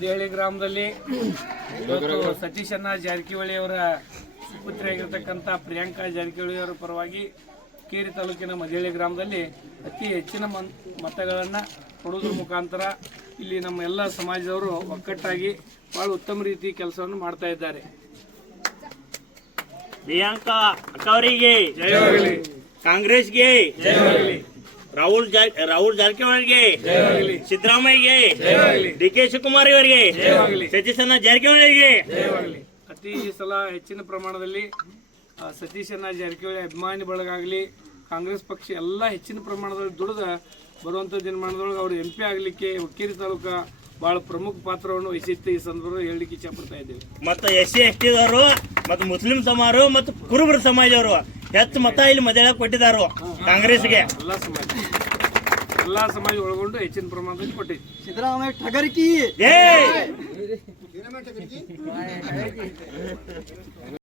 ಮದಿಹಳ್ಳಿ ಗ್ರಾಮದಲ್ಲಿ ಇವತ್ತು ಸತೀಶಣ್ಣ ಜಾರಕಿಹೊಳಿ ಅವರ ಸುಪುತ್ರಿಯಾಗಿರ್ತಕ್ಕಂಥ ಪ್ರಿಯಾಂಕಾ ಜಾರಕಿಹೊಳಿ ಅವರ ಪರವಾಗಿ ಹುಕ್ಕೇರಿ ತಾಲೂಕಿನ ಮದಿಹಳ್ಳಿ ಗ್ರಾಮದಲ್ಲಿ ಅತಿ ಹೆಚ್ಚಿನ ಮತಗಳನ್ನು ಕೊಡೋದ್ರ ಮುಖಾಂತರ ಇಲ್ಲಿ ನಮ್ಮ ಎಲ್ಲ ಸಮಾಜದವರು ಒಕ್ಕಟ್ಟಾಗಿ ಬಹಳ ಉತ್ತಮ ರೀತಿ ಕೆಲಸವನ್ನು ಮಾಡ್ತಾ ಇದ್ದಾರೆ. ಪ್ರಿಯಾಂಕಾ ಅಕ್ಕವರಿಗೆ ಜಯವಾಗಲಿ, ಕಾಂಗ್ರೆಸ್ಗೆ ಜಯವಾಗಲಿ, ರಾಹುಲ್ ಜಾರಕಿಹೊಳಿಗೆ ಜಯವಾಗಲಿ, ಸಿದ್ದರಾಮಯ್ಯಗೆ ಜಯವಾಗಲಿ, ಡಿ ಕೆ ಶಿವಕುಮಾರ್ ಅವರಿಗೆ ಜಯವಾಗಲಿ, ಸತೀಶಣ್ಣ ಜಾರಕಿಹೊಳಿಗೆ ಜಯವಾಗಲಿ. ಅತಿ ಸಲ ಹೆಚ್ಚಿನ ಪ್ರಮಾಣದಲ್ಲಿ ಸತೀಶಣ್ಣ ಜಾರಕಿಹೊಳಿ ಅಭಿಮಾನಿ ಬಳಗಾಗಲಿ ಕಾಂಗ್ರೆಸ್ ಪಕ್ಷ ಎಲ್ಲ ಹೆಚ್ಚಿನ ಪ್ರಮಾಣದಲ್ಲಿ ದುಡಿದ ಬರುವಂಥ ದಿನಮಾನದೊಳಗೆ ಅವರು MP ಆಗಲಿಕ್ಕೆ ಹುಕ್ಕೇರಿ ತಾಲೂಕು ಬಹಳ ಪ್ರಮುಖ ಪಾತ್ರವನ್ನು ವಹಿಸಿತ್ತು. ಈ ಸಂದರ್ಭದಲ್ಲಿ ಹೇಳಲಿಕ್ಕೆ ಇಚ್ಛಪಡ್ತಾ ಇದ್ದೇವೆ. ಮತ್ತು SC ST ದವರು ಮತ್ತು ಮುಸ್ಲಿಂ ಸಮಾಜ ಮತ್ತು ಕುರುಬರ ಸಮಾಜದವರು ಹೆಚ್ಚು ಮತ ಇಲ್ಲಿ ಮದಿಹಳ್ಳಿ ಕೊಟ್ಟಿದ್ದಾರೆ ಕಾಂಗ್ರೆಸ್ಗೆ. ಎಲ್ಲ ಸಮಾಜ ಒಳಗೊಂಡು ಹೆಚ್ಚಿನ ಪ್ರಮಾಣದಲ್ಲಿ ಕೊಟ್ಟಿದ್ದು. ಸಿದ್ದರಾಮಯ್ಯ ಠಗರ್ಕಿ.